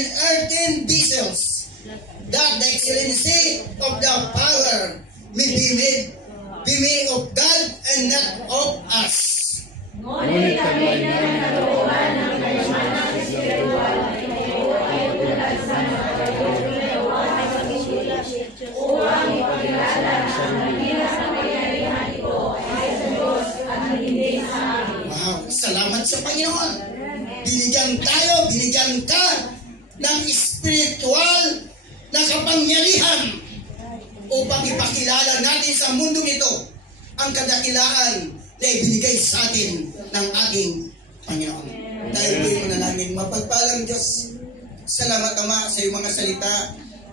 and earthen vessels, that the excellency of the power may be made of God and not of us. Ngunit taglay na nalooban ng kayamanan espiritual ay tulad sa nagkakaroon ng pag-isulat upang ipakilala ang nagilas na kapangyarihan ito ay sa Diyos at hindi sa amin. Wow! Salamat sa Panginoon! Binigyan ka ng spiritual na kapangyarihan upang ipakilala natin sa mundong ito ang kadakilaan na ibinigay sa atin ng ating Panginoon. Dahil po yung manalangin, mapagpalang Diyos, salamat Ama sa iyong mga salita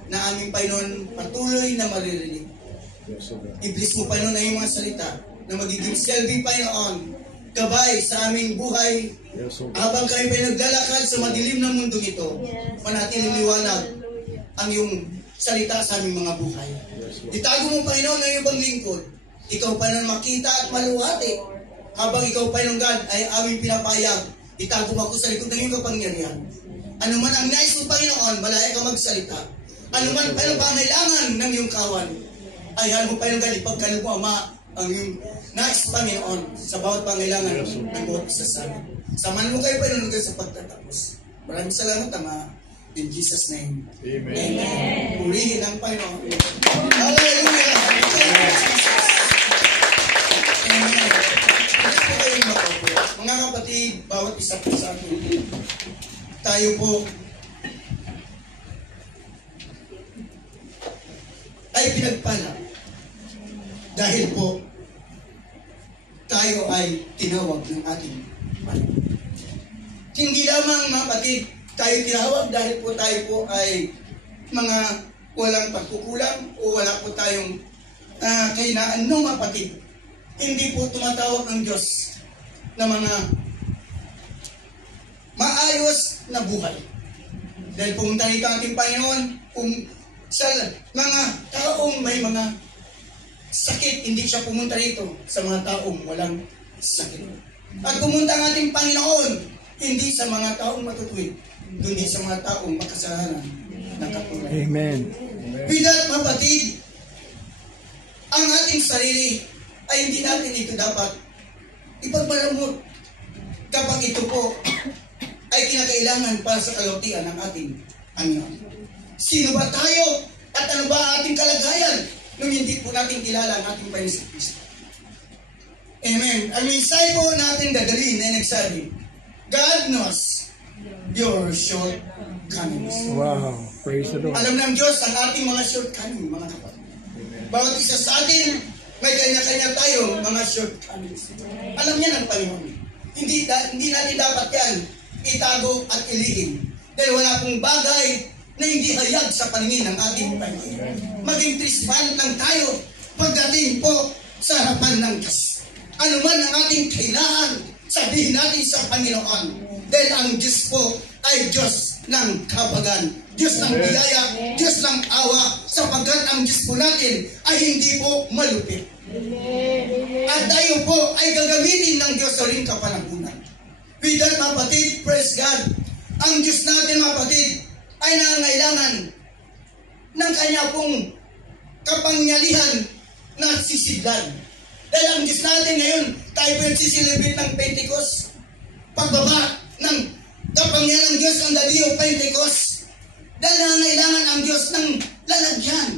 na aming Panginoon patuloy na maririnig. I-bless mo Panginoon na iyong mga salita na magiging silbi Panginoon, gabay sa aming buhay habang kami pa naglalakad sa madilim na mundong ito. Manatiling liwanag ang iyong salita sa aming mga buhay. Itago mo Panginoon ang iyong bang lingkod. Ikaw pa nang makita at maluwati. Habang ikaw pa nung God ay aming pinapayag, itago ako sa likod ng iyong kapangyarihan. Ano man ang nais mo Panginoon, malaya ka magsalita. Ano man pa ang pangailangan ng iyong kawan, ay alam mo Panginoon God, ipagkalog mo Ama ang iyong nais Panginoon sa bawat pangailangan ng bawat isa sa amin. Samahan mo kayo Panginoon sa pagtatapos. Maraming salamat Ama. In Jesus' name. Amen. Amen. Purihin ang Panginoon. Hallelujah. Amen. Ito kayong makaupo. Mga kapatid, bawat isa po sa atin, tayo po ay pinagpala dahil po tayo ay tinawag ng ating Panginoon. Hindi lamang mga kapatid, tayo tinawag dahil po tayo po ay mga walang pagkukulang o wala po tayong kahinaan ng mga kapatid. Hindi po tumatawag ng Diyos na mga maayos na buhay. Dahil pumunta rito ang ating Panginoon kung sa mga taong may mga sakit, hindi siya pumunta rito sa mga taong walang sakit. At pumunta ang ating Panginoon hindi sa mga taong matutuwid, kundi sa mga taong makasalanan ng katulad. Amen. With that, kapatid, ang ating sarili ay hindi natin ito dapat ipagmalamot kapag ito po ay kinakailangan para sa kalutian ng ating Panginoon. Sino ba tayo at ano ba ang ating kalagayan nung hindi po natin kilala ang ating Panginoon sa Kristo? Amen. Ang mensahe po natin dadalhin ay nagsabi, God knows your shortcomings. Wow. Praise the Lord. Alam ng Diyos ang ating mga shortcomings, mga kapatid. Bawat isa sa atin, may kanya-kanya tayong mga shortcomings. Alam niya ng Panginoon. Hindi natin dapat yan itago at ilihim. Dahil wala pong bagay na hindi hayag sa paningin ng ating Panginoon. Maging trispan lang tayo pagdating po sa harapan ng Diyos. Ano man ang ating kailangan, sabihin natin sa Panginoon. Dahil ang Diyos po ay Diyos ng kabagan, Diyos ng biyaya, Diyos ng awa, sapagkat ang Diyos po natin ay hindi po malupit. At tayo po ay gagamitin ng Diyos sa ring kapanahunan. With that, mga kapatid, praise God, ang Diyos natin, mga kapatid, ay nangangailangan ng kanya pong kapangyarihan na sisidlan. Dahil ang Diyos natin ngayon, tayo po yung sisilibit ng Pentecost, pagbaba ng kapangyarihan ng Diyos ang daliw Pentecost. Dahil nangangailangan ang Diyos ng lalagyan.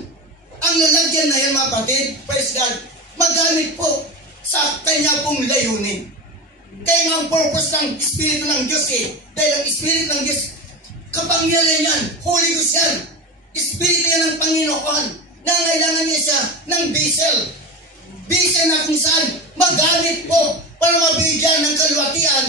Ang lalagyan na yan, mga kapatid, praise God, magamit po sa kanya pong layunin. Kaya nga ang purpose ng Espiritu ng Diyos dahil ang Espiritu ng Diyos, kapangyarihan yan, Holy Ghost yan, Espiritu yan ng Panginoon, nangangailangan niya siya ng vessel. Vessel na kung saan magamit po para mabigyan ng kalwatian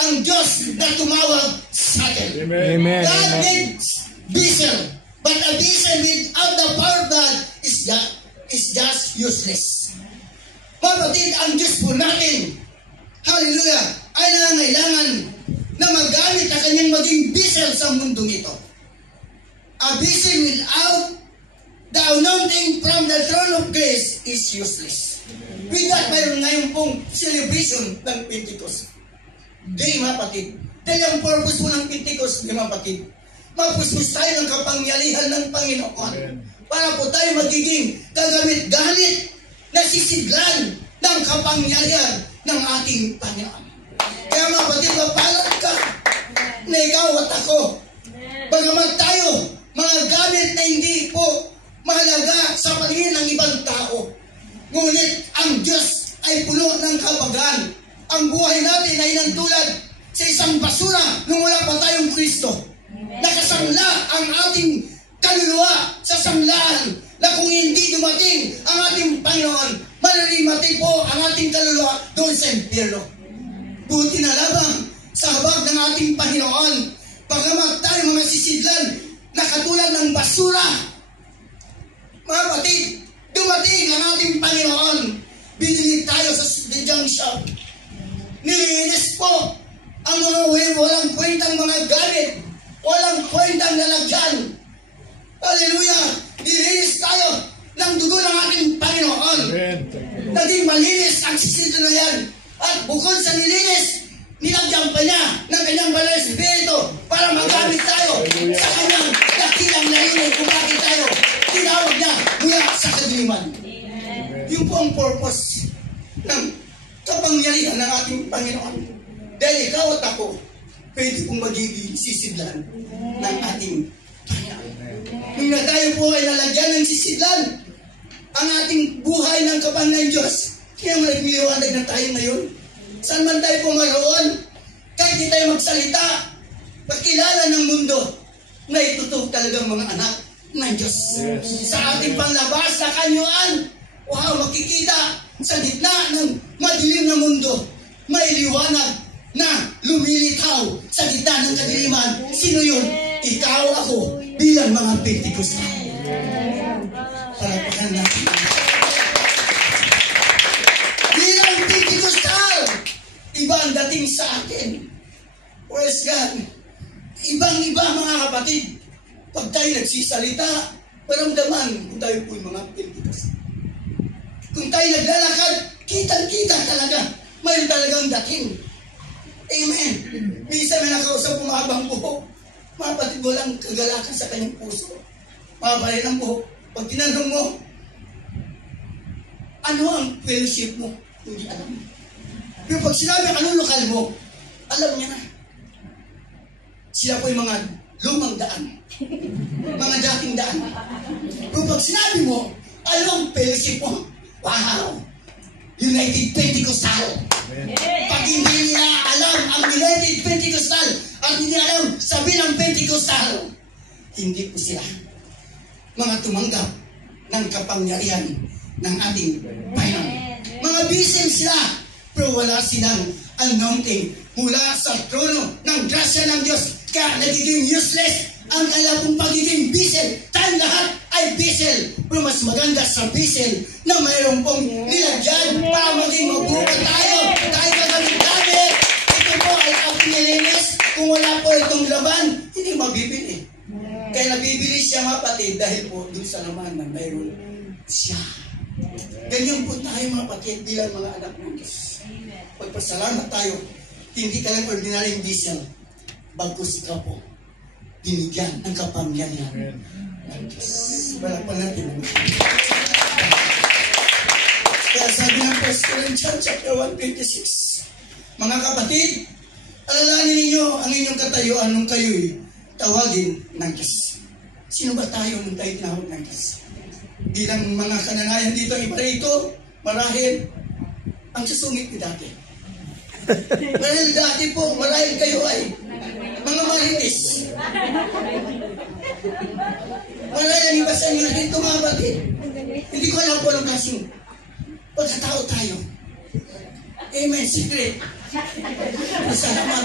ang Diyos na tumawag sa atin. Amen. God needs vessel, but a vessel without the power of God is just useless. Kapatid, ang Diyos po natin, hallelujah, ay nangangailangan na magamit na kanyang maging vessel sa mundong ito. A vessel without the anointing from the throne of grace is useless. With that, mayroon ngayon pong celebration ng Pentecost. Day, mga kapatid. Dahil ang purpose po ng Pentecost, mga kapatid, Mapuspus tayo ng kapangyarihan ng Panginoon. Para po tayo magiging kagamit-gamit na sisidlan ng kapangyarihan ng ating Panginoon. Kaya mga kapatid, mapalad ka na ikaw at ako. Bagamat tayo, mga gamit na hindi po mahalaga sa paningin ng ibang tao. Ngunit ang Diyos ay puno ng kapagaan. Ang buhay natin ay nandulad sa isang basura nung wala pa tayong Kristo. Nakasangla ang ating kaluluwa sa sanglaan na kung hindi dumating ang ating Panginoon, malilimatay po ang ating kaluluwa doon sa impyerno. Buti na lamang sa habag ng ating Panginoon, pagamat tayo mga sisidlan na katulad ng basura, mga kapatid, dumating ang ating Panginoon. Binili tayo sa junk shop. Nilinis po ang mga walang kwentang mga gamit, walang kwentang lalagyan. Hallelujah! Nilinis tayo ng dugo ng ating Panginoon. Naging malinis ang sisidlan na yan. At bukod sa nilinis, nilagyan pa niya ng kanyang banal na espiritu para magamit tayo sa kanyang dakilang layunin kung bakit tayo tinawag niya mula sa kadiliman. Yun po ang purpose ng kapangyarihan ng ating Panginoon. Dahil ikaw at ako, pwede pong magiging sisidlan ng ating Panginoon. Nung na tayo po ay nalagyan ng sisidlan, ang ating buhay ng kapangyarihan Diyos, kaya nagmiliwanag na tayo ngayon. Saan man tayo pumaroon, kahit di tayo magsalita, pagkilala ng mundo na itutuw talagang mga anak ng Diyos. Sa ating panlabas na kanyuan, wow, makikita sa gitna ng madilim na mundo, may liwanag na lumilitaw sa gitna ng kadiliman. Sino yun? Ikaw, ako, bilang mga Pentecostal. Palapakan natin. Bilang Pentecostal, iba ang dating sa atin. Praise God. Ibang-iba mga kapatid. Pag tayo nagsisalita, paramdaman kung tayo po yung mga Pentecostal. Kung tayo naglalakad, kitang-kita talaga. Mayroon talagang dating. Amen. Minsan may nakausap umabang buhok. Mga kapatid, walang kagalakan sa kanyang puso. Mababayan ang buhok. Pag tinanong mo, ano ang fellowship mo? Hindi alam. Pero pag sinabi anong lokal mo, alam niya na. Sila po yung mga lumang daan. Mga dating daan. Pero pag sinabi mo, ano ang fellowship mo? Wow! United Pentecostal. Pag hindi nila alam ang United Pentecostal at hindi alam sabi ng Pentecostal, hindi po sila mga tumanggap ng kapangyarihan ng ating Panginoon. Mga bisin sila, pero wala silang anointing mula sa trono ng grasya ng Diyos. Kaya nagiging useless ang kanilang pagiging bisel. Tayong lahat ay bisel, pero mas maganda sa bisel na mayroon pong nilagyan para maging mabuka tayo. Tayo gagamit-gamit. Ito po ay ang nilinis. Kung wala po itong laman, hindi mabibili. Kaya nabibili siya mga kapatid dahil po dun sa laman na mayroon siya. Ganyan po tayo mga kapatid bilang mga anak ng Diyos. Pagpasalamat tayo, hindi ka lang ordinaryong diesel, bagkus ka po binigyan ng kapangyarihan ng Diyos. Balakpan natin. Kaya sabi ng 1 Corinthians chapter 1:26, mga kapatid, alalahanin ninyo ang inyong katayuan nung kayo'y tawagin ng Diyos. Sino ba tayo nung tayo tinawag ng Diyos? Bilang mga kananayan dito, iba rito, marahil ang susungit ni dati. Marahil dati po, marahil kayo ay mga marites. Marahil ang iba sa inyo rito mga batid. Hindi ko alam po anong kasing pagkatao tayo. Amen, secret. Salamat.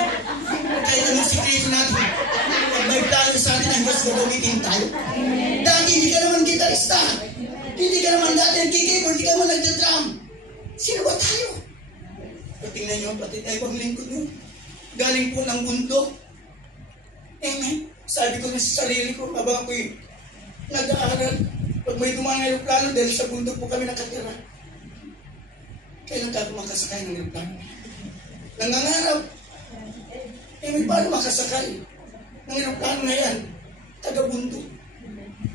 Kahit anong sikreto natin, pag may plano sa atin ang Diyos, gagamitin tayo. Dati hindi ka naman gitarista. Hindi ka naman dati nagkikipor, hindi ka naman nagdadrum. Sino ba tayo? Tingnan nyo, pati tayo pang lingkod nyo. Galing po ng mundo. Amen. Sabi ko na sa sarili ko, habang ako'y nag-aaral, pag may dumaan ng aeroplano, dahil sa bundok po kami nakatira. Kailan ka makasakay ng aeroplano? Nangangarap. Amen, paano makasakay ng aeroplano na yan? taga-bundok.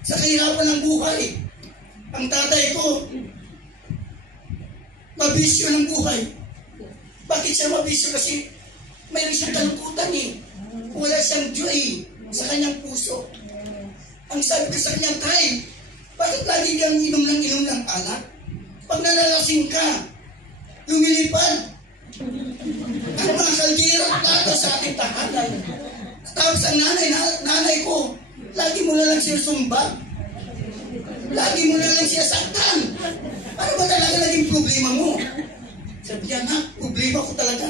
Sa kahirapan ng buhay. Ang tatay ko, mabisyo ng buhay. Bakit siya mabisyo? Kasi mayroon siyang kalungkutan eh. Wala siyang joy sa kanyang puso. Ang sabi ko sa kanyang, Tay, bakit lagi kang inom ng alak? Pag nalalasing ka, lumilipad. Ang mga kaldero at plato sa ating tahanan. Tapos ang nanay ko, lagi mo na lang siya sumba. Lagi mo na lang siya saktan. Ano ba talaga naging problema mo? Sabi niya, problema ko talaga.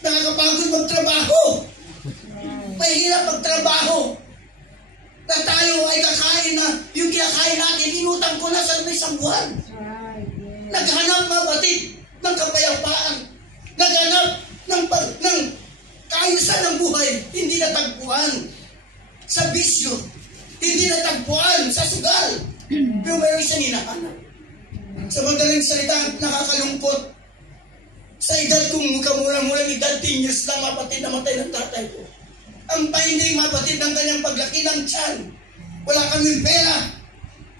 Nakakapagod magtrabaho. Mahirap magtrabaho. Na tayo ay kakain na, yung kinakain natin, inutang ko na sa isang buwan. Naghanap mga batid ng kapayapaan. Naghanap ng kaayusan ng buhay. Hindi natagpuan sa bisyo. Hindi natagpuan sa sugal. Pero mayroon siya hinahanap. Sa madaling salita, nakakalungkot. Sa edad kong kamurang-murang edad, 10 years lang mapatid namatay ng tatay ko. Ang finding mapatid ng kanyang paglaki ng tiyan. Wala kaming pera.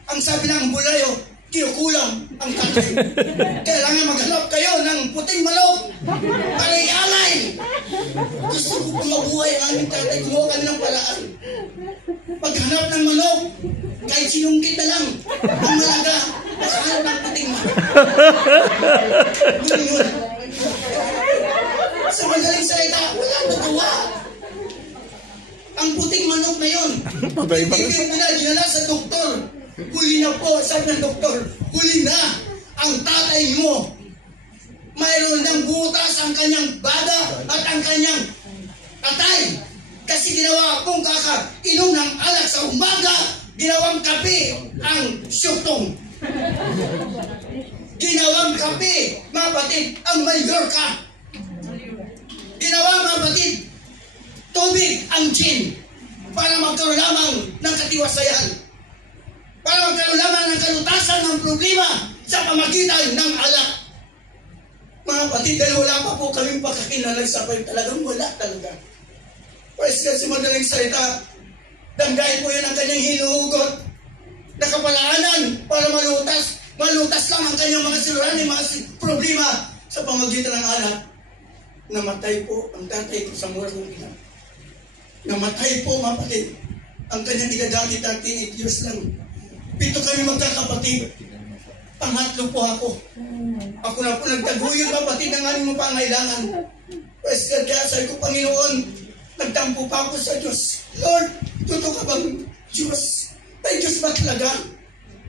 Ang sabi ng bulayo, kinukulang ang tatay. Kailangan maghanap kayo ng puting manok para i-alay. Gusto ko pang mabuhay ang aming tatay. Gumawa kami ng paraan. Paghanap ng manok, kahit sinungkit na lang, ang malaga, makahanap ng puting manok. Yun. Sa madaling salita, wala nagawa. Ang puting manok na yun, ibigay mo na, dinala sa doktor. Huli na po, sabi ng doktor, huli na ang tatay mo. Mayroon ng butas ang kanyang baga at ang kanyang atay. Kasi ginawa kong kakainom ng alak sa umaga, ginawang kape ang syutong. Ginawang kape, mga batid, ang Mallorca. Ginawa, mga batid, tubig ang gin para magkaroon lamang ng katiwasayan. Para magkaroon lamang ng kalutasan ng problema sa pamagitan ng alak. Mga batid, dahil wala pa po kaming pagkakinalang sa pag talagang wala talaga. Pwes kasi madaling salita, danggahin po yun ang kanyang hinuhugot na kapalaanan para malutas. Malutas lang ang kanyang mga siluranin, mga problema sa pamagitan ng alak. Namatay po ang tatay ko sa murang ina. Namatay po, mga batid, ang kanyang idadati 38 years lang. 7 kami magkakapatid. Pangatlo po ako. Ako na po nagtaguyod, mga batid, ng aming pangailangan. Pwes kaya sabi ko, Panginoon, nagtampo pa ako sa Diyos. Lord, totoo ka bang Diyos? May Diyos ba talaga?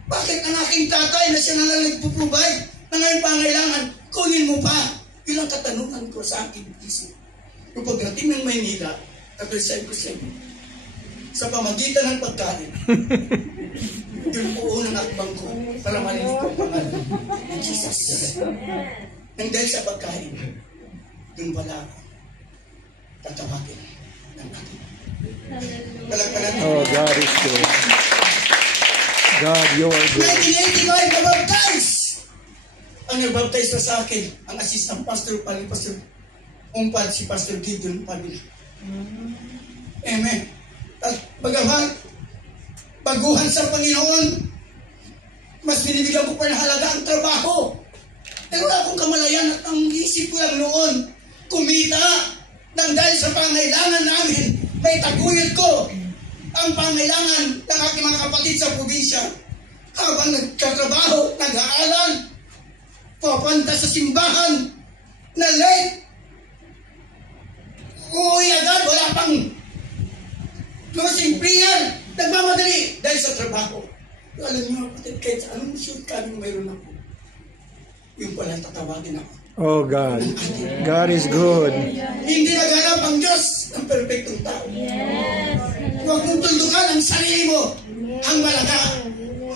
Bakit ang aking tatay na siya na nagpo-provide ng aming pangailangan, kunin mo pa? Yun ang katanungan ko sa aking isip. Kung pagdating ng Maynila, katulad ko sa inyo, sa pamagitan ng pagkain, yun po unang akbang ko para marinig ko ang pangalan ni Jesus. Nang dahil sa pagkain, yun pala tatawagin ng ating. Oh, God is good. God, you are good. 1985, nabaptize! Ang nagbaptize na sa akin, ang assistant pastor, paling pastor, umpad si Pastor Gideon Padilla. Amen. At bagaman, baguhan sa Panginoon, mas binibigyan ko pa ng halaga ang trabaho. Pero wala akong kamalayan at ang isip ko lang noon, kumita nang dahil sa pangailangan namin, may taguyod ko ang pangailangan ng aking mga kapatid sa probinsya. Habang nagkatrabaho, nag-aaral, papunta sa simbahan, na late, uuwi agad, wala pang closing prayer, nagmamadali dahil sa trabaho. Pero alam niyo, kapatid, kahit sa anong shortcoming mayroon ako, yung pala tatawagin ako. Oh, God. God is good. Hindi naghanap ang Diyos ng perfectong tao. Huwag mong tuldukan ang sarili mo. Ang malaga,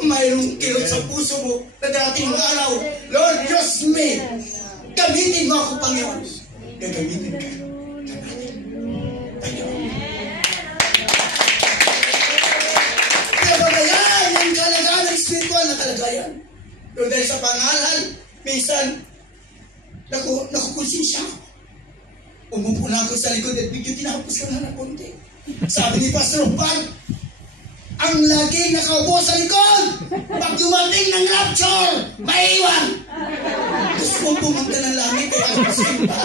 mayroong kilot sa puso mo na dating mga araw, Lord, Diyos me, gamitin mo ako, Panginoon. Gagamitin ka. Panginoon. Pero yan, yung kalagayan ng spiritual na kalagayan. Pero dahil sa pangalan, minsan, nakukonsensya ako. Umupo na ako sa likod at bigyan tinapos ka na ng konti. Sabi ni Pastor Juan, ang laging nakaupo sa likod. Pag dumating ng rapture, maiwan. Gusto kong pumunta ng langit kaya ako simpa.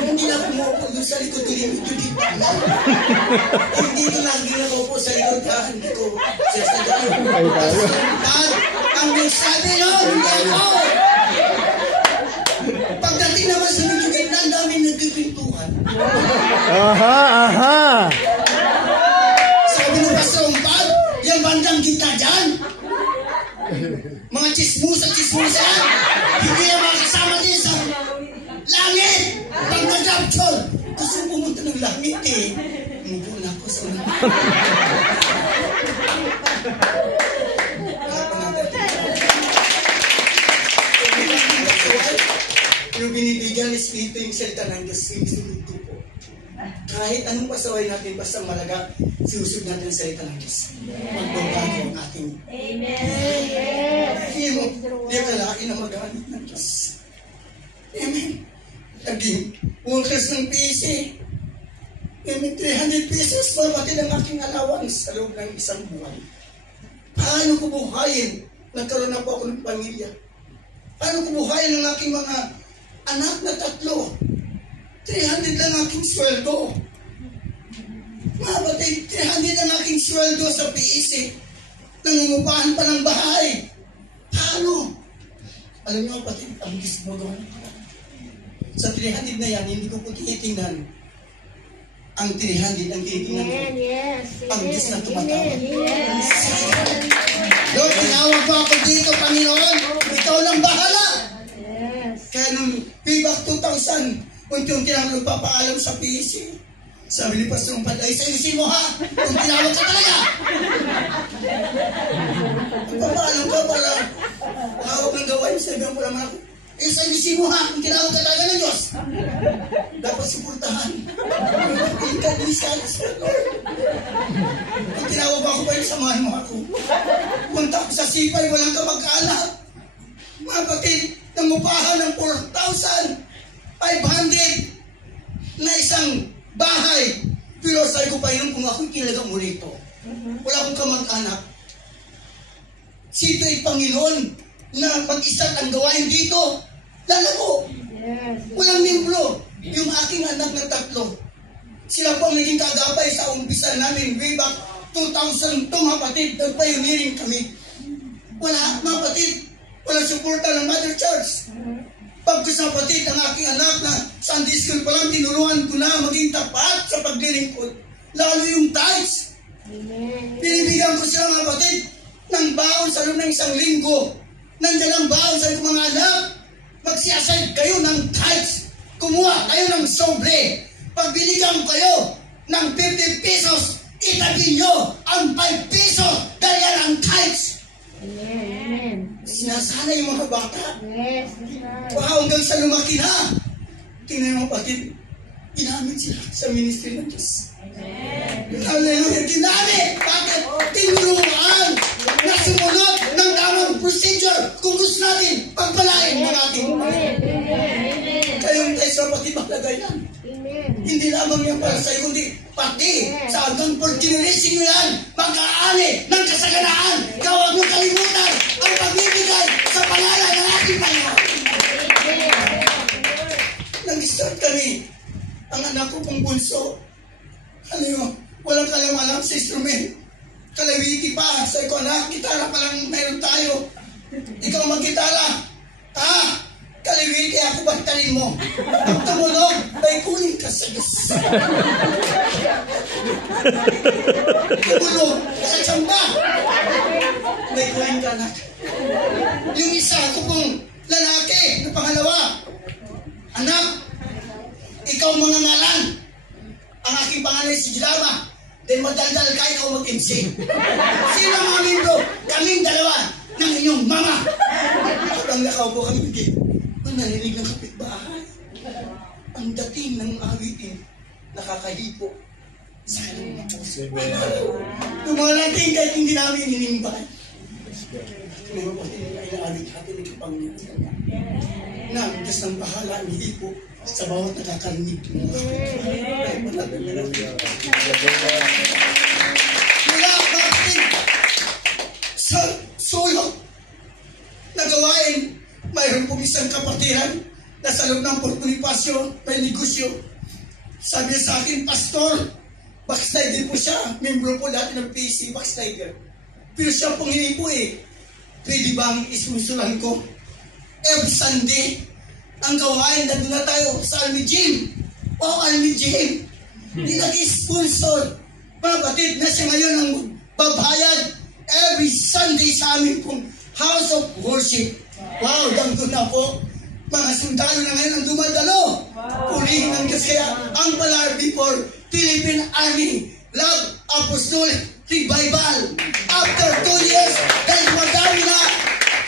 Hindi na pumupo doon sa likod ko rin ito dito na. Hindi ko lagi nakaupo sa likod ka. Hindi ko siya sa gano'n. Ang nagsabi nun, hindi ako. Pagdating naman sa medyo gitna, ang dami nagpipintuhan. Aha. Sabi ng Pastor Umpad, yung bandang gitna dyan, mga chismusa, hindi na makasama din sa langit. Pag nag-rapture, gusto pumunta ng langit eh. Mubo na ako sa langit. Yung binibigyan ni Espiritu yung salita ng Diyos, sinusunod ko po. Kahit anong pasaway natin, basta malaga, sinusunod natin ang salita ng Diyos. Magbabago ang ating. Amen. Hindi mo, hindi ka laki na magamit ng Diyos. Amen. Naging workers ng PC. Amen. 300 pesos pa pati ng aking allowance sa loob ng isang buwan. Paano ko buhayin? Nagkaroon na po ako ng pamilya. Paano ko buhayin ng aking mga anak na 3? 300 lang aking sweldo. Mga batay, 300 ang aking sweldo sa PEC. Nangungupahan pa ng bahay. Paano? Alam niyo, pati ang gusto mo doon. Sa 300 na yan, hindi ko po tinitingnan. Ang 300, ang tinitingnan ko. Ang Diyos na tumatawag. Lord, tinawag po ako dito, Panginoon. Ikaw lang bahala. Kaya nung way back 2000, unti-unti lang nagpapaalam sa PEC. Sabi ni Pastor Umpad, ay sayusin mo ha, kung tinawag ka talaga. Nagpapaalam ka pala, pakawag ng gawain, sabihan ko naman ako, eh sayusin mo ha, kung tinawag ka talaga ng Diyos. Dapat suportahan. Ika, lisan, Lord. Kung tinawag ako pa yun, samahan mo ako. Punta ako sa sipay, walang kamag-anak. Mga kapatid, nangupahan ng 4,500 na isang bahay. Pero sabi ko pa yun, kung ako'y kilagang mo rito, wala akong kamag-anak. Sito ay Panginoon na mag-isat ang gawain dito. Lalago. Walang membro. Yung aking anak na 3, sila po ang naging kagabay sa umpisa namin way back 2000. Mga kapatid, nag-pioneering kami. Wala, mga kapatid, walang suporta ng Mother Church. Pag gusto ng kapatid, ang aking anak na Sunday school pa lang, tinuruan ko na maging tapat sa paglilingkod. Lalo yung tithes. Binibigyan ko sila mga kapatid ng baon sa loob ng isang linggo. Nandiyan ang baon sa mga anak. Magsiyasay kayo ng tithes. Kumuha kayo ng sobre. Pag binigyan kayo ng 50 pesos, itabi nyo ang 5 pesos dahil yan ang tithes. Sinasana yung mga bata. Wow, hanggang sa lumaki na. Tingnan mo kapatid, ginamit sila sa ministry ng Diyos. Hallelujah, ginamit. Bakit? Tinuruan na sumunod ng tamang procedure kung gusto natin pagpalain ng ating kayong tayo sa pati mahalaga yan. Hindi lamang yan para sa iyo, kundi pati sa hanggang for generation nyo yan, mag-aani ng kasaganaan. Huwag nyo kalimutan ang pagbibigay sa pangalan ng ating Panginoon. Nag-start kami. Ang anak ko pong bunso, ano yun, walang kalam-alam sa instrument. Kalawiti pa. Sabi ko, anak, gitara pa lang meron tayo. Ikaw mag-gitara. Kalawiti ako, bagtalin mo. Pag tumulog, may kunin ka sa Diyos. Tumulog, sa tsamba. May kunin ka, anak. Yung isa ko pong lalaki, na pangalawa, anak, ikaw mga ngalan. Ang aking pangalan si Jilama. Then madaldal ka, ikaw mag-MC. Sino ang mga membro? Kaming dalawa ng inyong mama. Habang nakaupo kami, narinig ng kapitbahay. Ang dating ng awitin, nakakahipo sa kanyang mga puso. Dumalating kahit hindi namin inimbay. Mga kapatid na inaawit natin ng Panginoon. Na ang Diyos ng bahala ang hipo sa bawat nakakarinig. Mula negosyo, sabi niya sa akin, Pastor, backslider po siya. Membro po dati ng PC, backslider. Pero siya pong hindi po pwede bang isunsulan ko? Every Sunday, ang gawain, nandun na tayo sa Army Gym. Army Gym. Hindi nag-sponsor. Mabatid na siya ngayon ang babayad every Sunday sa amin pong House of Worship. Wow, dangdo na po. Mga sundalo na ngayon ang dumadalo. Puling ng Diyos. Kaya ang Balar before Philippine Army Love Apostolic Revival. After 2 years, dahil madami na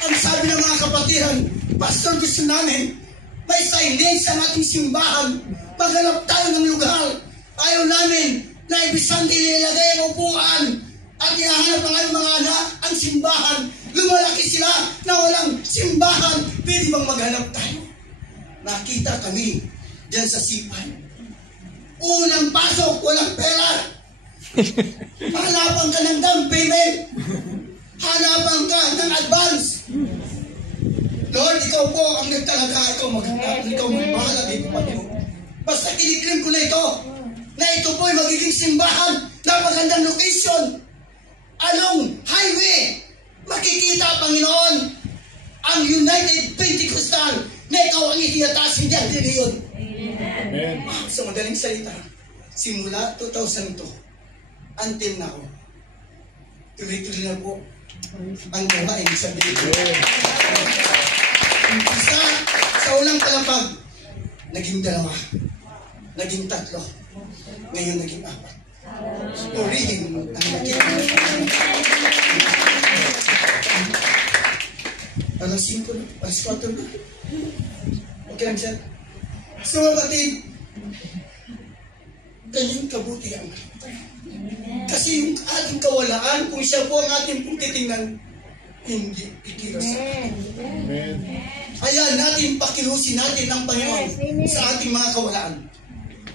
ang sabi ng mga kapatiran, Pastor, gusto namin may signage sa ating simbahan. Maghanap tayo ng lugar. Ayaw namin na every Sunday nilagay ang upuan at hinahanap ng aming mga anak ang simbahan. Lumalaki sila na walang simbahan. Pwede bang maghanap tayo? Nakita kami dyan sa sipan. Unang pasok, walang pera. Hanapan ka ng down payment. Hanapan ka ng advance. Lord, ikaw po ang nagtalaga. Ikaw maghanap. Ikaw magbahala dito, Panginoon. Basta kinikrim ko na ito po ay magiging simbahan na magandang location. Along highway, makikita, Panginoon, ang United Pentecostal na ikaw ang itiyatasin dyan din yun. Amen. Sa madaling salita, simula 2002 until now, tuloy-tuloy na po ang gawain sa Biblia. Isa, sa unang palapag, naging 2, naging 3, ngayon naging 4. Purihin ang nakita. Alas 5 na, alas 4 na. Okay lang siya. So, kapatid, kanyang kabutihan. Kasi yung ating kawalaan, kung siya po ang ating pong titingnan, hindi ikilos. Amen. Kaya natin pakilusin natin ang Panginoon sa ating mga kawalaan.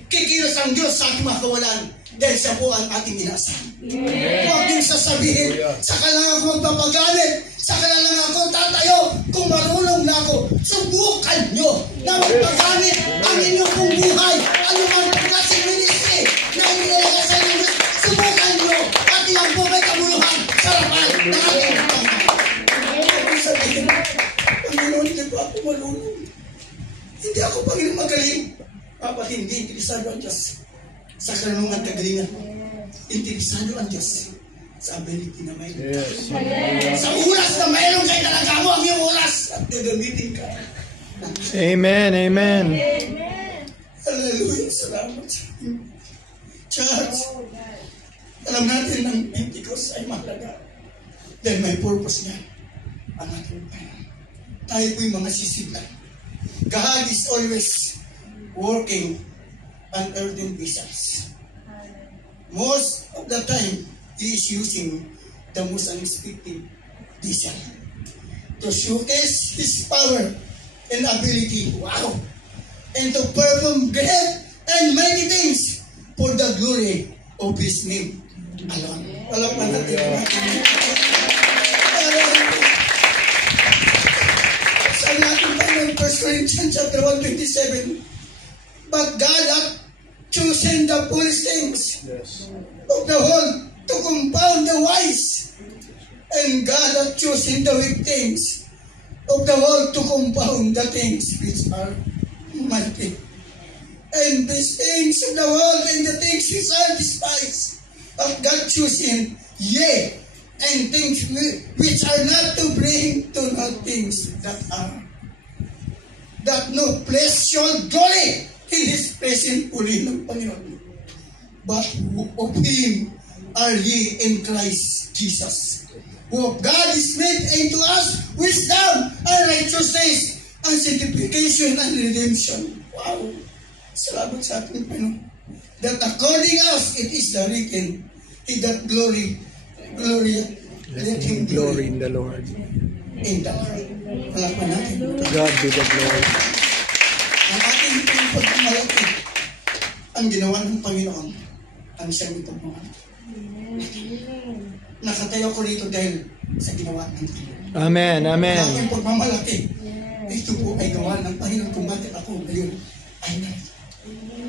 Kikilos ang Diyos sa ating mga kawalaan dahil siya po ang ating inaasahan. Huwag din sasabihin, saka lang ako magpapagalit, saka lang ako tatayo, kung marunong na ako, subukan nyo na magpagamit ang inyong pong buhay, anumang klaseng ministry na inilalagay sa inyo. Subukan nyo at ilang po may kamuluhan sa laman ng ating Panginoon. Huwag sabihin, Panginoon, hindi po ako marunong. Hindi ako Panginoon magaling. Papat hindi, interesado ang Diyos sa karunungan kagalingan mo. Interesado ang Diyos sa ability na mayroon ka. Sa oras na mayroon kayo talaga mo ang iyong oras at gagamitin ka. Amen. Amen. Hallelujah. Salamat sa inyo. Church, alam natin ang Pentecost ay mahalaga dahil may purpose niya ang ating Panginoon. Tayo po'y mga sisigla. God is always working on earthen vessels. Most of the time, He is using the most unexpected vessel to showcase His power and ability. Wow! And to perform great and mighty things for the glory of His name alone. Alam pa natin sa natin pa ng 1 Corinthians chapter 1:27. But God hath chosen the foolish things of the world to confound the wise. And God hath chosen the weak things of the world to confound the things which are mighty. And these things of the world and the things which are despised hath God chosen, yea, and things which are not to bring to naught things that are, that no flesh should glory in His presence uli ng Panginoon. But of Him are ye in Christ Jesus, who of God is made unto us wisdom and righteousness and sanctification and redemption. Wow! Salamat sa ating Panginoon. That according as it is the written, He that glory, let him Glory in the Lord. in the Lord. Palakpan natin. To God be the glory. Ang ating pagmamalaki, ang ginawa ng Panginoon, ang siyang pagmamalaki. Nakatayo ko rito dahil sa ginawa ng Panginoon. Amen. Amen. Ang aking pagmamalaki, ito po ay gawa ng Panginoon kung bakit ako ngayon Amen.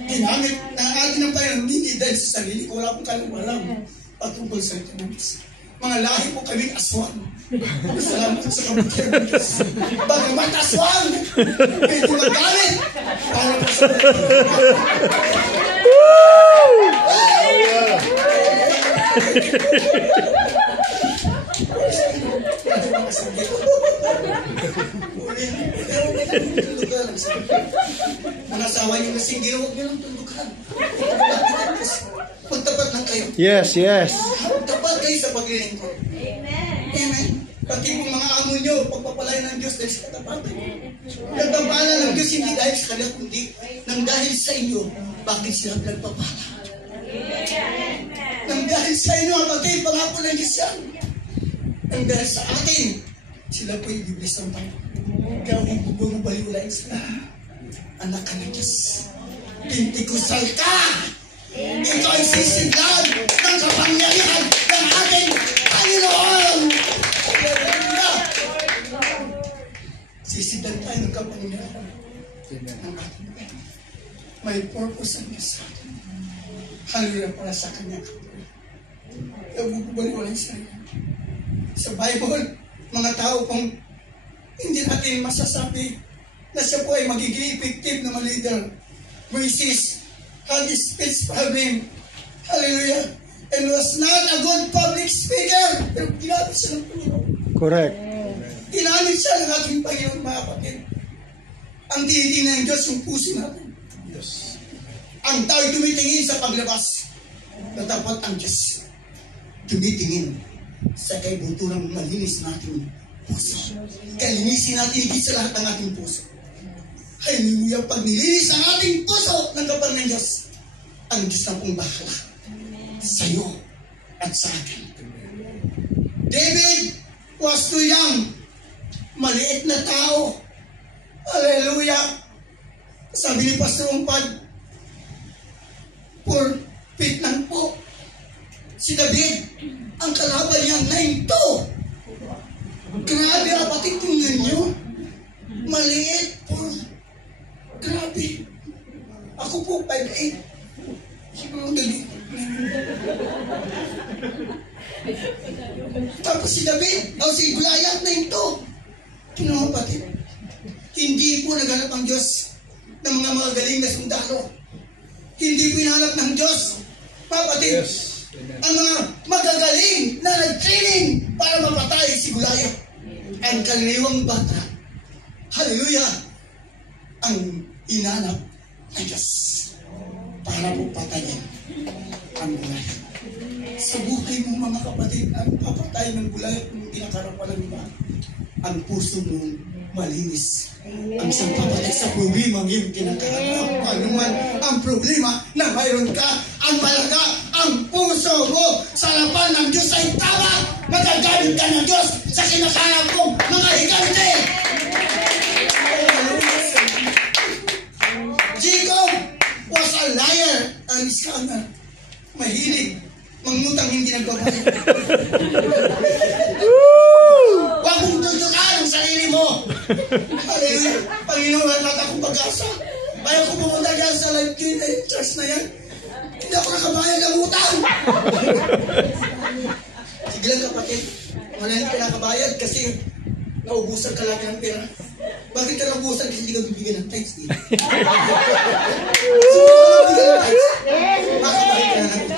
Ginamit ng atin ng Panginoon, hindi dahil sa sarili ko, wala akong kalawalang patungkol sa ito ng Diyos. Mga lahi po kaming aswang. Salamat sa kabutihan ng Diyos. Bagamat aswang, may gumagamit para po sa ang asawa niyo kasing ginawag niyo ng tundukan. Magtapat lang kayo. Yes, yes. Magtapat kayo sa paglilingkod. Amen. Pati po mga amo nyo, pagpapalayan ng Diyos dahil sa katapatan. Nagpapala ng Diyos hindi dahil sa kanila, kundi nang dahil sa inyo, bakit sila nagpapala? Nang dahil sa inyo, kapatid, pangako ng Diyos yan. Nang dahil sa atin, sila po yung biblis ng Panginoon. Kaya kung bumabaliwalain sila, anak ka ng Diyos. Pintikusal ka! Ito ay sisiglan ng kapangyarihan ng ating Panginoon! Sisiglan tayo ng kapangyarihan ng ating Panginoon. May purpose ang Diyos sa atin. Hallelujah para sa Kanya. Kaya bumabaliwalain sila. Sa Bible, mga tao kung hindi natin masasabi na siya po ay magiging effective na leader. Moises had his speech problem. Hallelujah. And was not a good public speaker. Pero ginamit siya ng Panginoon. Correct. Ginamit siya ng ating Panginoon, mga kapatid. Ang tinitingnan ng Diyos yung puso natin. Yes. Ang tao'y tumitingin sa paglabas. Natapat ang Diyos. Tumitingin sa kaibuturang malinis natin puso. Kalinisin natin higit sa lahat ng ating puso. Hallelujah. Pag nilinis ang ating puso ng kapal ng Diyos, ang Diyos na pong bahala sa iyo at sa akin. David was too young. Maliit na tao. Hallelujah. Sabi ni Pastor Umpad, 4 feet lang po. Si David, ang kalaban niya 9'2". Grabe, kapatid, tingnan nyo. Maliit po. Grabe. Ako po, 5'8". Siguro galit. Tapos si David, si Goliath na ito. Tingnan mo, kapatid. Hindi po naghanap ang Diyos ng mga magaling na sundalo. Hindi po hinahanap ng Diyos, kapatid. Yes. Ang mga magagaling na nag-training para mapatay si Goliath. Ang kaliliwang bata. Hallelujah. Ang inanap ng Diyos para po patayin ang Goliath. Sa buhay mo, mga kapatid, ang papatay ng Goliath kung pinakarapalan mo, ang puso mong malinis. Ang isang papatay sa problema ngayon kinakaharap. Ano man ang problema na mayroon ka, ang malaga, ang puso mo sa harapan ng Diyos ay tama. Magagamit ka ng Diyos sa kinakaharap mong mga higante. Jacob was a liar and scammer. Mahilig mangutang hindi nagbabayad. Huwag mong tutukan ang sarili mo. Hallelujah. Panginoon, at akong pag-asa. Ayaw ko pumunta dyan sa live church na yan. Hindi ako nakabayad ng utang. Sige lang, kapatid. Wala hindi ka nakabayad kasi naubusan ka lang ng pera. Bakit ka naubusan? Kasi hindi ka bibigyan ng tithes. So, bibigyan ng tithes. Makabayad ka na ng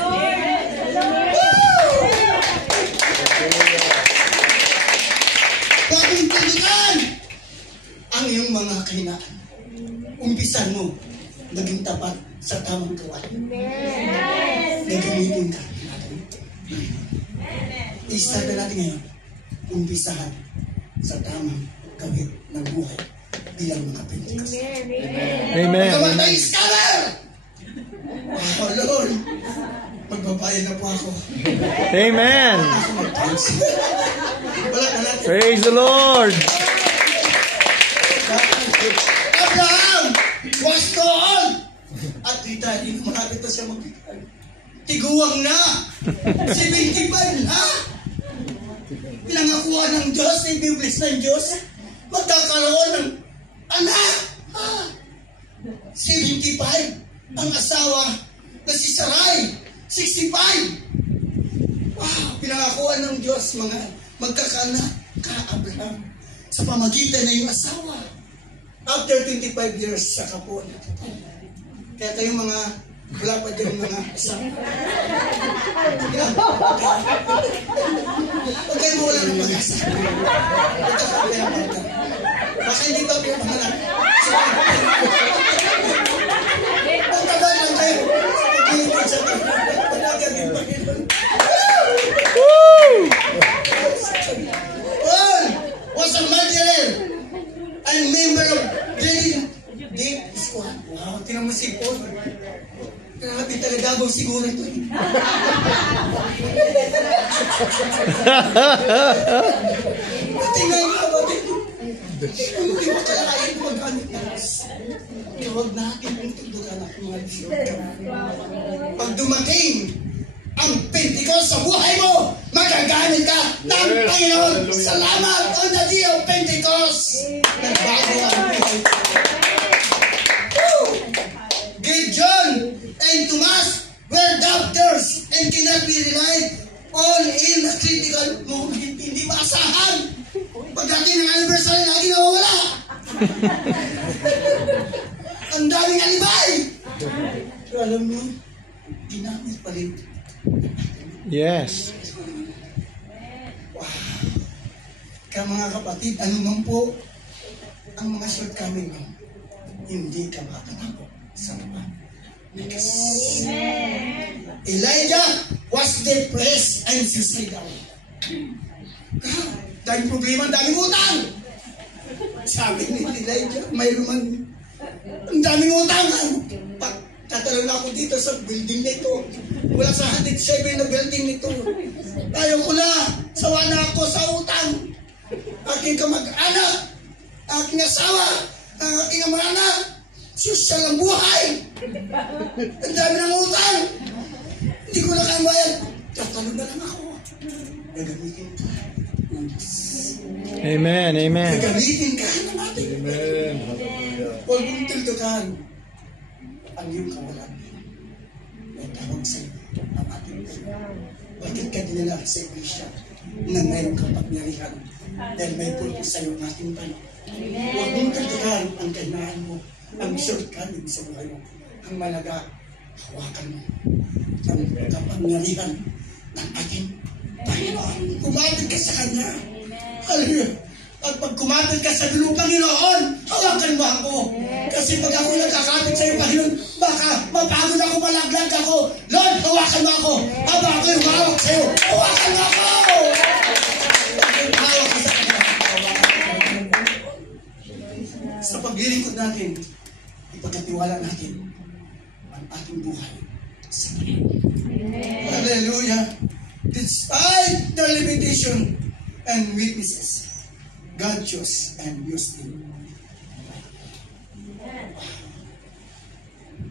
Huwag mong tutukan ang iyong mga kahinaan. Umpisan mo, naging tapat sa tamang gawain. Nagamitin ka. I-start na natin ngayon. Umpisahan sa tamang gawin ng buhay bilang mga Pentecost. Amen. Kamatay scholar! Oh Lord, magbabayad na po ako. Amen. Wala ka natin. Praise the Lord. Abraham was doon. At dito, hindi makakita siya magbigay. Tiguang na. 75 na. Pinangakuha ng Diyos, ibiblis ng Diyos. Magkakaroon ng anak. 75. Ang asawa na si Sarai, 65. Wow, pinangakuan ng Diyos mga magkakaanak ka Abraham sa pamagitan na yung asawa. After 25 years, saka po nakatay. Kaya kayong mga wala pa dyan mga asawa. Huwag kayo mawala ng pag-asa. Baka hindi pa pinapangalan. Ang tagal lang kayo. Pag-iintay sa panagan ng Panginoon. Paul was a murderer and member of David Squad. Wow, tinan mo si Paul. Grabe talaga siguro ito. Tingnan mo ba dito? Hindi mo kailangan mag-anit na huwag natin yung tuduran ang mga Diyos. Pag dumating ang Pentecost sa buhay mo, magagamit ka ng Panginoon. Salamat on the day of Pentecost. Nagbago ang buhay. Gideon and Thomas were doubters and cannot be relied on in a critical moment. Hindi maasahan. Pagdating ng anniversary, lagi nawawala. Ang daming alibay. Pero alam mo, ginamit pa rin. Yes. Wow. Kaya mga kapatid, ano man po ang mga shortcoming mo, hindi ka makatakot sa Panginoon. Elijah was depressed and suicidal. Dahil problema, daming utang. Sabi ni Elijah, mayroon man ang daming utang. Tatalon na ako dito sa building nito. Wala sa 107 na building nito. Ayaw ko na. Sawa na ako sa utang. Aking kamag-anak, aking asawa, ang aking mga anak. Sosyal ang buhay. Ang dami ng utang. Hindi ko na kaya bayad. Tatalon na lang ako. Gagamitin ka ng Diyos. Amen. Amen. Gagamitin ka ng ating. Amen. Huwag mong tuldukan ang iyong kawalan. May tawag sa iyo ang ating Panginoon. Bakit ka dinala sa iglesia na mayroong kapangyarihan dahil may purpose sa iyo ang ating Panginoon. Huwag mong tuldukan ang kahinaan mo, ang shortcoming sa buhay mo. Ang malaga, hawakan mo ang kapangyarihan ng ating Panginoon. Kumapit ka sa Kanya. Hallelujah. At pag kumapit ka sa dulo, Panginoon, hawakan mo ako. Kasi pag ako nakakapit sa iyo, Panginoon, baka mapagod ako, malaglag ako. Lord, hawakan mo ako. Aba ako yung hawak sa iyo. Hawakan mo ako! Hawak ka sa Kanya. Sa paglilingkod natin, ipagkatiwala natin ang ating buhay sa Panginoon. Hallelujah. Despite the limitation and weaknesses, God chose and used him.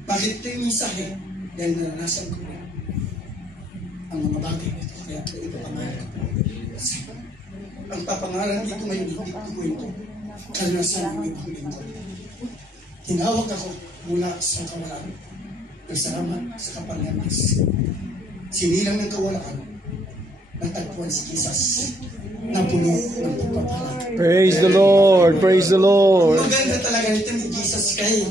Bakit ito yung mensahe? Dahil naranasan ko ang mga bagay ito. Kaya ito pangalan ko. Ang papangalan dito ngayon, hindi ko ito. Karanasan ng ibang lingkod. Tinawag ako mula sa kawalan. Nagsalamat sa kapangyarihan. Sinilang ng kawalan. Natagpuan si Jesus na puno ng pagpapalang. Praise the Lord. Praise the Lord. Maganda talaga nito ni Jesus kay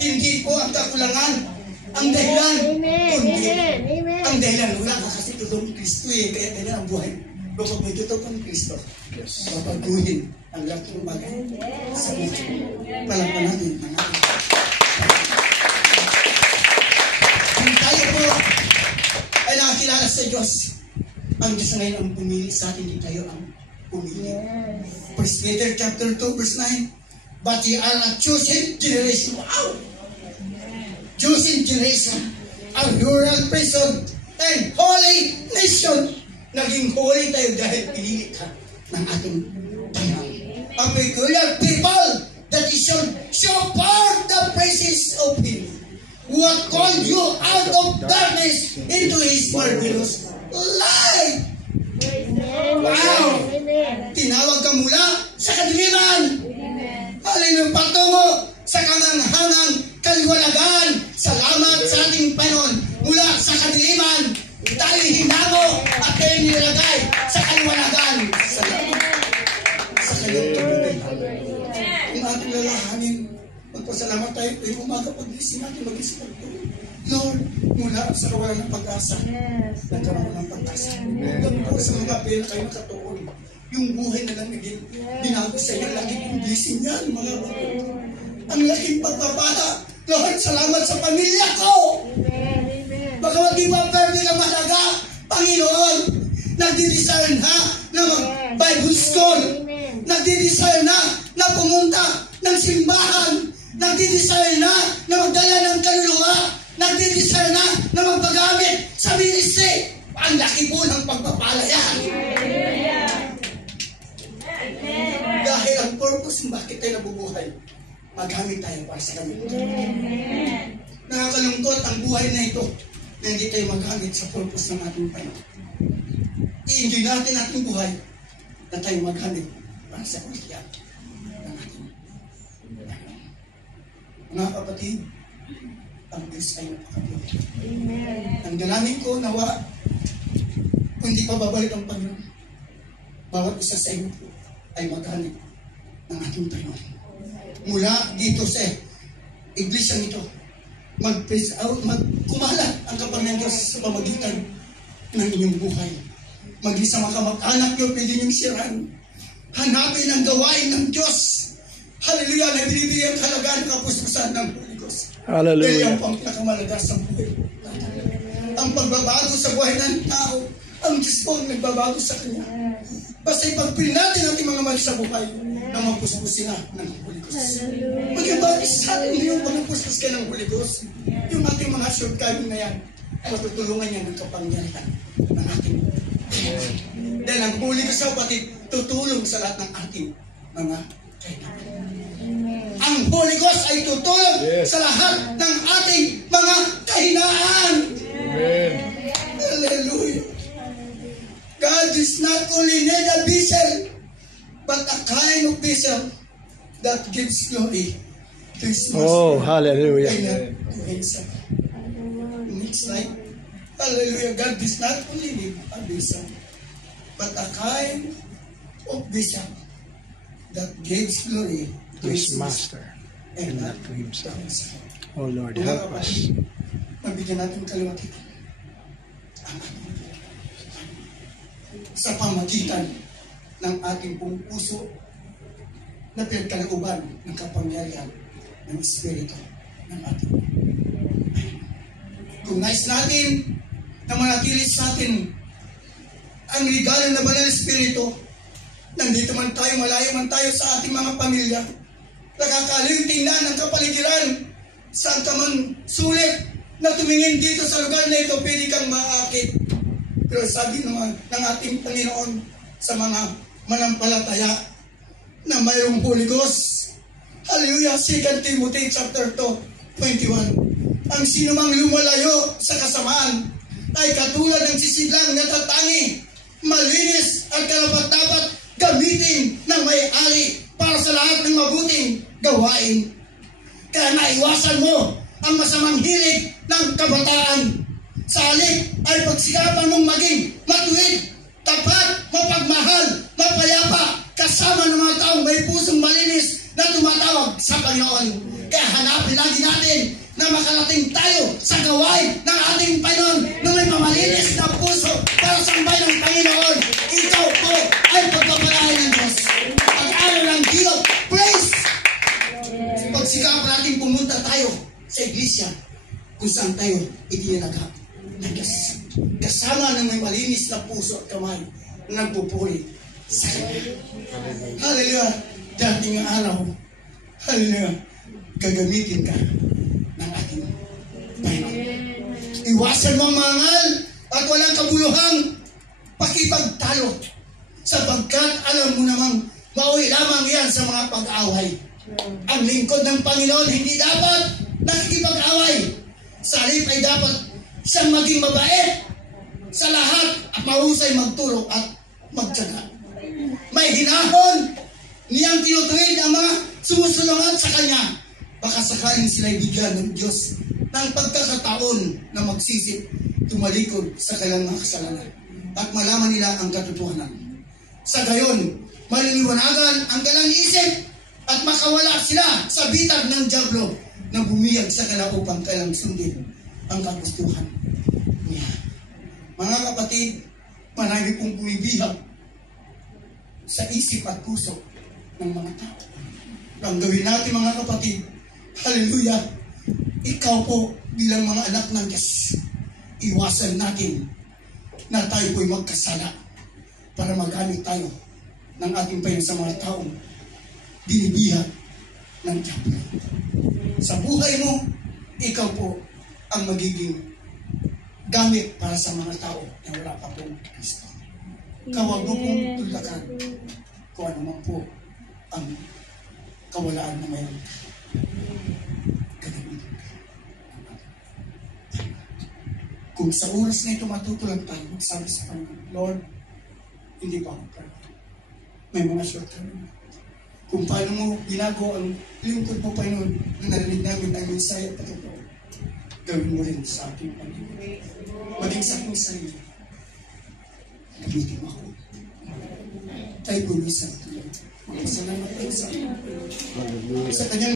hindi po ang kakulangan ang dahilan. Kundi ang dahilan. Wala ka kasi tutong Kristo eh. Kaya ganyan ang buhay. Kapag may tutong ang Kristo, mapaguhin ang lahat ng bagay sa mundo. Palangpan natin ang ating. Kung tayo po ay nakakilala sa Diyos, ang Diyos ngayon ang pumili sa atin, hindi tayo ang pumili. 1 Peter chapter 2 verse 9, but ye are a chosen generation. Wow! Chosen generation, a royal priesthood, and holy nation. Naging holy tayo dahil pinili ka ng ating Panginoon. A peculiar people that is show forth the praises of Him who hath called you out of darkness into His marvelous light. Wow! Tinawag ka mula sa kadiliman. Hallelujah! Patungo sa kamanghangang ngayong umaga pag-gising natin, mag-isip natin, Lord, mula sa kawalan ng pag-asa, nagkaroon ng pag-asa. Doon po sa mga pera kayo nakatuon. Yung buhay na lang naging binago sa iyo, laging yung gising yan, mga kapatid. Ang laking pagpapala. Lord, salamat sa pamilya ko. Bagamat di ba pwede ka malaga, Panginoon, nagdi-desire na mag-Bible school, nagdi-desire na pumunta ng simbahan, nagdi-desire na magdala ng kaluluwa, nagdi-desire na magpagamit sa ministry. Ang laki po ng pagpapala yan. Dahil ang purpose ng bakit tayo nabubuhay, magamit tayo para sa kanila. Nakakalungkot ang buhay na ito na hindi tayo magamit sa purpose ng ating Panginoon. I-enjoy natin ating buhay na tayo magamit para sa kanila ng ating Panginoon. Mga kapatid, ang Diyos ay napakabuti. Ang dalangin ko nawa, kung hindi pa babalik ang Panginoon, bawat isa sa inyo ay magamit ng ating Panginoon. Mula dito sa iglesia nito, mag-praise out, kumalat ang kapangyarihan ng Diyos sa pamagitan ng inyong buhay. Maging sa mga kamag-anak nyo, pwede niyong siraan. Hanapin ang gawain ng Diyos. Hallelujah, na binibigyan ang halagaan ng kapustusan ng Holy Ghost. Hallelujah. Dahil ang pangpinakamalaga sa buhay. Ang pagbabago sa buhay ng tao, ang Diyos po ang nagbabago sa Kanya. Basta ipagpili natin ating mga mali sa buhay na mapuspusin na ng Holy Ghost. Magkabalik sa atin yung pagpuspus ka ng Holy Ghost. Yung ating mga shortcoming na yan, ay matutulungan niya ng kapangyarihan ng ating dahil ang Holy Ghost sa kapatid, tutulong sa lahat ng ating mga kailangan. Ang Holy Ghost ay tutulong sa lahat ng ating mga kahinaan. Amen. Hallelujah. God is not only need a vessel, but a kind of vessel that gives glory to His Master. Oh, hallelujah. And not to himself. Next slide. Hallelujah. God does not only need a vessel, but a kind of vessel that gives glory to His Master and not to himself. Oh Lord, help us. Mabigyan natin kaliwatitan ang ating sa pamagitan ng ating pong puso na pinagkalooban ng kapangyarihan ng Espiritu ng ating kung nais natin na manatili sa atin ang regalo na banal na Espiritu, nandito man tayo, malayo man tayo sa ating mga pamilya, nakakaliw tingnan ang kapaligiran, saan ka man sulit na tumingin dito sa lugar na ito, pwede kang maakit. Pero sabi naman ng ating Panginoon sa mga manampalataya na mayroong Holy Ghost. Hallelujah! 2 Timothy chapter 2:21. Ang sinumang lumalayo sa kasamaan ay katulad ng sisidlang natatangi, malinis at karapat-dapat gamitin ng may-ari para sa lahat ng mabuting gawain. Kaya naiwasan mo ang masamang hilig ng kabataan. Sa halip ay pagsikapan mong maging matuwid, tapat, mapagmahal, mapayapa, kasama ng mga taong may pusong malinis na tumatawag sa Panginoon. Kaya hanapin lagi natin na makarating tayo sa gawain ng ating Panginoon na may mamalinis na puso para sambay ng Panginoon. Ikaw po ay pagpapalain ng Diyos. Pag-aral ng Diyos, praise! Pagsikapan natin pumunta tayo sa iglesia kung saan tayo itinalaga. Kasama ng may malinis na puso at kamay na nagpupuri sa Kanya. Hallelujah! Dating araw, hallelujah, gagamitin ka ng ating Panginoon. Iwasan mo ang mangal at walang kabuluhang pakipagtalo sapagkat alam mo namang mauwi lamang yan sa mga pag-away. Ang lingkod ng Panginoon hindi dapat nakikipag-away. Sa halip ay dapat siyang maging mabait sa lahat at mahusay magtulong at magtiyaga. May hinahon niyang tinutuwid ang mga sumusulungan sa Kanya. Baka sakaling sila'y bigyan ng Diyos ng pagkakataon na magsisip, tumalikod sa kanilang mga kasalanan at malaman nila ang katotohanan. Sa gayon, maliliwanagan ang kanilang isip at makawala sila sa bitag ng dyablo na bumiyag sa kalaupan kailang sundin ang kagustuhan niya. Mga kapatid, marami pong bumibihag sa isip at puso ng mga tao. Ang gawin natin mga kapatid, hallelujah, ikaw po bilang mga anak ng Diyos, iwasan natin na tayo po'y magkasala para magamit tayo ng ating payon sa mga taong binibihag ng diablo. Sa buhay mo, ikaw po ang magiging gamit para sa mga tao na wala pa pong Kristo. Kawag mo pong tulakan kung ano man po ang kawalaan na mayroon. Gagamitin ka. Kung sa oras na ito matutulang tayo, magsabi sa Panginoon, Lord, hindi pa ako perfect. May mga shortcomings. Kung paano mo ginagawa ang lingkod mo, Panginoon, na narinig namin ang mensaya at totoo, gawin mo rin sa ating Panginoon. Maging sa aking sarili. Gamitin mo ako. Tayo bumisan. Salamat tayo sa ating Panginoon. Sa kanyang